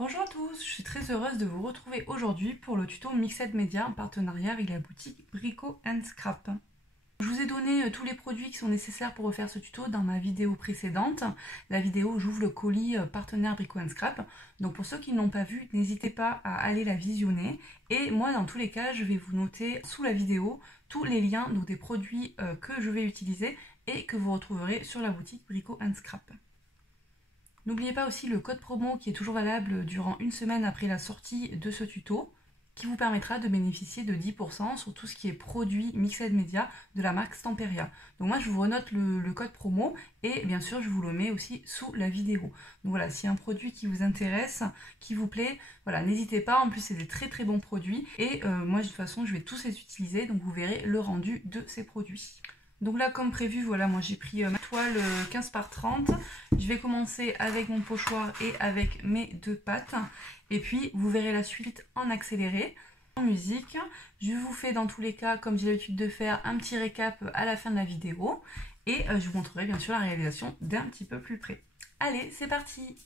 Bonjour à tous, je suis très heureuse de vous retrouver aujourd'hui pour le tuto Mixed Media en partenariat avec la boutique Brico Scrap. Je vous ai donné tous les produits qui sont nécessaires pour refaire ce tuto dans ma vidéo précédente, la vidéo où j'ouvre le colis partenaire Brico Scrap. Donc pour ceux qui ne l'ont pas vu, n'hésitez pas à aller la visionner. Et moi dans tous les cas, je vais vous noter sous la vidéo tous les liens donc des produits que je vais utiliser et que vous retrouverez sur la boutique Brico Scrap. N'oubliez pas aussi le code promo qui est toujours valable durant une semaine après la sortie de ce tuto, qui vous permettra de bénéficier de 10% sur tout ce qui est produit Mixed Media de la marque Stamperia. Donc moi je vous renote le code promo et bien sûr je vous le mets aussi sous la vidéo. Donc voilà, s'il y a un produit qui vous intéresse, qui vous plaît, voilà, n'hésitez pas, en plus c'est des très très bons produits et moi de toute façon je vais tous les utiliser, donc vous verrez le rendu de ces produits. Donc là, comme prévu, voilà, moi j'ai pris ma toile 15 par 30. Je vais commencer avec mon pochoir et avec mes deux pattes. Et puis, vous verrez la suite en accéléré, en musique. Je vous fais dans tous les cas, comme j'ai l'habitude de faire, un petit récap à la fin de la vidéo. Et je vous montrerai bien sûr la réalisation d'un petit peu plus près. Allez, c'est parti!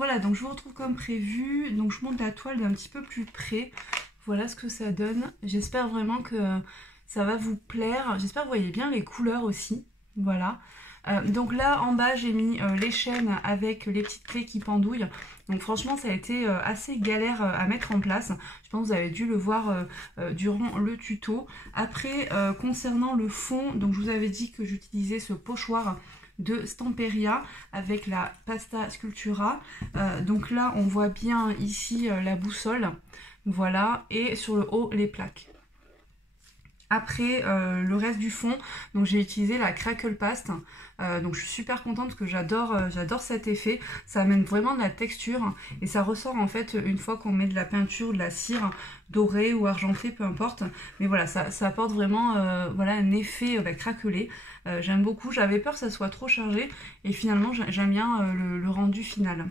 Voilà, donc je vous retrouve comme prévu. Donc je monte la toile d'un petit peu plus près. Voilà ce que ça donne. J'espère vraiment que ça va vous plaire. J'espère que vous voyez bien les couleurs aussi. Voilà. Donc là en bas j'ai mis les chaînes avec les petites clés qui pendouillent. Donc franchement ça a été assez galère à mettre en place. Je pense que vous avez dû le voir durant le tuto. Après concernant le fond, donc je vous avais dit que j'utilisais ce pochoir de Stamperia avec la pasta Sculptura. Donc là on voit bien ici la boussole. Voilà, et sur le haut les plaques. Après le reste du fond, donc j'ai utilisé la Crackle Paste. Donc je suis super contente parce que j'adore cet effet. Ça amène vraiment de la texture et ça ressort en fait une fois qu'on met de la peinture, de la cire dorée ou argentée, peu importe. Mais voilà, ça apporte vraiment voilà, un effet craquelé. J'aime beaucoup. J'avais peur que ça soit trop chargé et finalement j'aime bien le rendu final.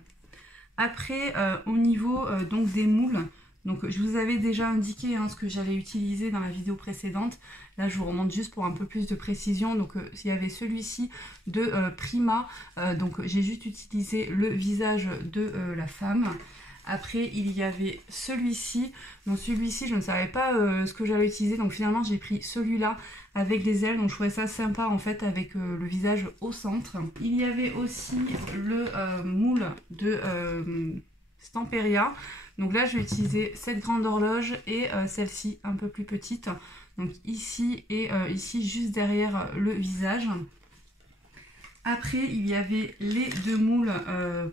Après au niveau donc des moules. Donc je vous avais déjà indiqué ce que j'allais utiliser dans la vidéo précédente. Là je vous remonte juste pour un peu plus de précision. Donc il y avait celui-ci de Prima. Donc j'ai juste utilisé le visage de la femme. Après il y avait celui-ci. Donc celui-ci je ne savais pas ce que j'allais utiliser. Donc finalement j'ai pris celui-là avec les ailes. Donc je trouvais ça sympa en fait avec le visage au centre. Il y avait aussi le moule de Stamperia. Donc là je vais utiliser cette grande horloge et celle-ci un peu plus petite. Donc ici et ici juste derrière le visage. Après il y avait les deux moules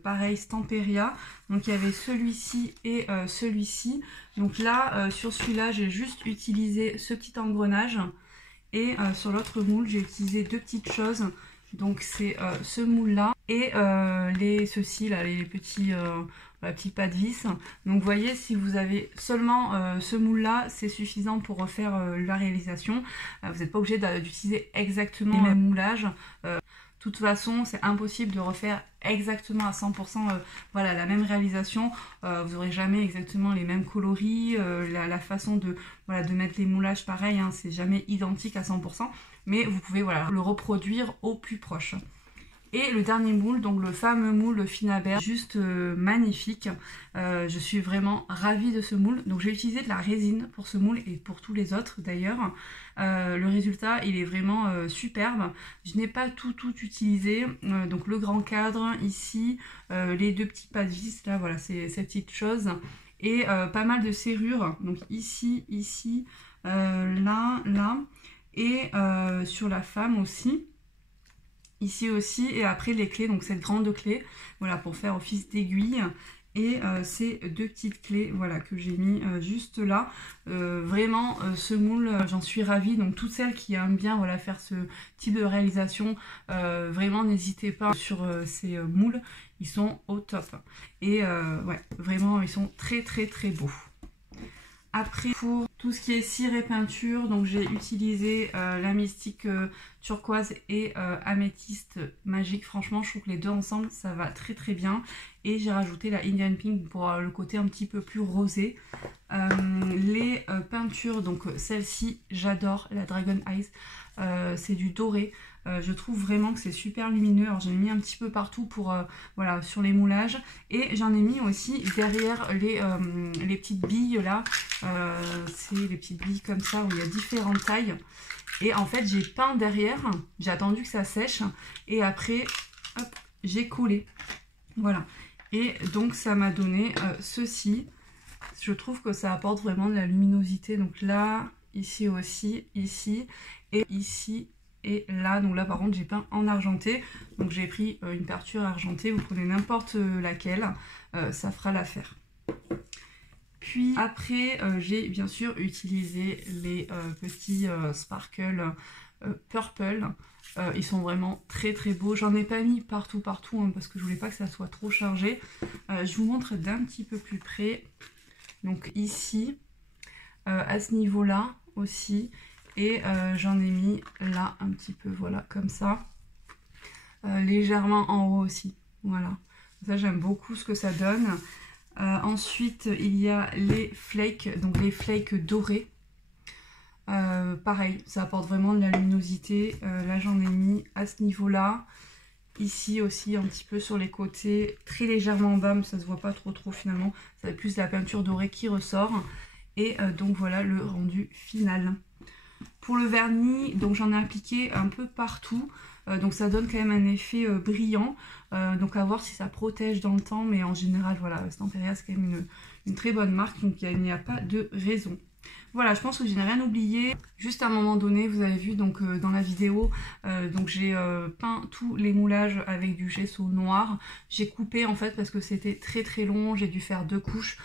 pareil Stamperia. Donc il y avait celui-ci et celui-ci. Donc là sur celui-là j'ai juste utilisé ce petit engrenage. Et sur l'autre moule j'ai utilisé deux petites choses. Donc c'est ce moule là et ceux-ci là, les petits petits pas de vis. Donc vous voyez, si vous avez seulement ce moule là, c'est suffisant pour refaire la réalisation. Vous n'êtes pas obligé d'utiliser exactement le même moulage. De toute façon c'est impossible de refaire exactement à 100% voilà, la même réalisation. Vous n'aurez jamais exactement les mêmes coloris, la façon de, voilà, de mettre les moulages pareil, c'est jamais identique à 100%, mais vous pouvez voilà, le reproduire au plus proche. Et le dernier moule, donc le fameux moule Finabert, juste magnifique. Je suis vraiment ravie de ce moule. Donc j'ai utilisé de la résine pour ce moule et pour tous les autres d'ailleurs. Le résultat il est vraiment superbe. Je n'ai pas tout utilisé. Donc le grand cadre ici, les deux petits pas de vis là, voilà, c'est ces petites choses. Et pas mal de serrures. Donc ici, là, et sur la femme aussi. Ici aussi, et après les clés, donc cette grande clé, voilà, pour faire office d'aiguille, et ces deux petites clés, voilà, que j'ai mis juste là. Vraiment, ce moule, j'en suis ravie. Donc toutes celles qui aiment bien, voilà, faire ce type de réalisation, vraiment n'hésitez pas sur ces moules, ils sont au top. Et ouais, vraiment, ils sont très beaux. Après, pour tout ce qui est cire et peinture, donc j'ai utilisé la mystique turquoise et améthyste magique. Franchement, je trouve que les deux ensemble, ça va très bien. Et j'ai rajouté la Indian Pink pour le côté un petit peu plus rosé. Les peintures, donc celle-ci, j'adore, la Dragon Eyes. C'est du doré. Je trouve vraiment que c'est super lumineux. Alors j'en ai mis un petit peu partout pour voilà, sur les moulages, et j'en ai mis aussi derrière les petites billes là. C'est les petites billes comme ça où il y a différentes tailles, et en fait j'ai peint derrière, j'ai attendu que ça sèche et après hop, j'ai collé, voilà, et donc ça m'a donné ceci. Je trouve que ça apporte vraiment de la luminosité. Donc là, ici aussi, ici et ici et là. Donc là par contre j'ai peint en argenté, donc j'ai pris une peinture argentée. Vous prenez n'importe laquelle, ça fera l'affaire. Puis après j'ai bien sûr utilisé les petits sparkle purple. Ils sont vraiment très beaux. J'en ai pas mis partout parce que je voulais pas que ça soit trop chargé. Je vous montre d'un petit peu plus près. Donc ici, à ce niveau-là aussi, et j'en ai mis là un petit peu, voilà, comme ça, légèrement en haut aussi, voilà. Ça j'aime beaucoup ce que ça donne. Ensuite il y a les flakes, donc les flakes dorés. Pareil, ça apporte vraiment de la luminosité. Là j'en ai mis à ce niveau-là. Ici aussi un petit peu sur les côtés, très légèrement en bas, mais ça se voit pas trop finalement. Ça va être plus la peinture dorée qui ressort. Et donc voilà le rendu final. Pour le vernis, donc j'en ai appliqué un peu partout. Donc ça donne quand même un effet brillant. Donc à voir si ça protège dans le temps. Mais en général, voilà, Stamperia c'est quand même une très bonne marque. Donc il n'y a pas de raison. Voilà, je pense que je n'ai rien oublié. Juste à un moment donné, vous avez vu donc dans la vidéo, donc j'ai peint tous les moulages avec du gesso noir. J'ai coupé en fait parce que c'était très long. J'ai dû faire 2 couches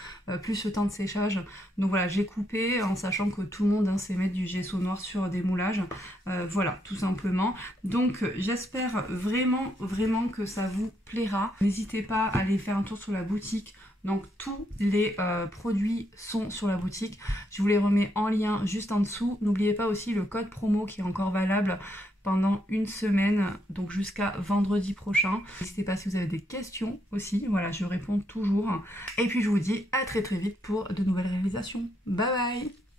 plus le temps de séchage. Donc voilà, j'ai coupé en sachant que tout le monde sait mettre du gesso noir sur des moulages. Voilà, tout simplement. Donc j'espère vraiment que ça vous plaira. N'hésitez pas à aller faire un tour sur la boutique. Donc tous les produits sont sur la boutique. Je vous les remets en lien juste en dessous. N'oubliez pas aussi le code promo qui est encore valable pendant une semaine, donc jusqu'à vendredi prochain. N'hésitez pas si vous avez des questions aussi. Voilà, je réponds toujours. Et puis je vous dis à très vite pour de nouvelles réalisations. Bye bye!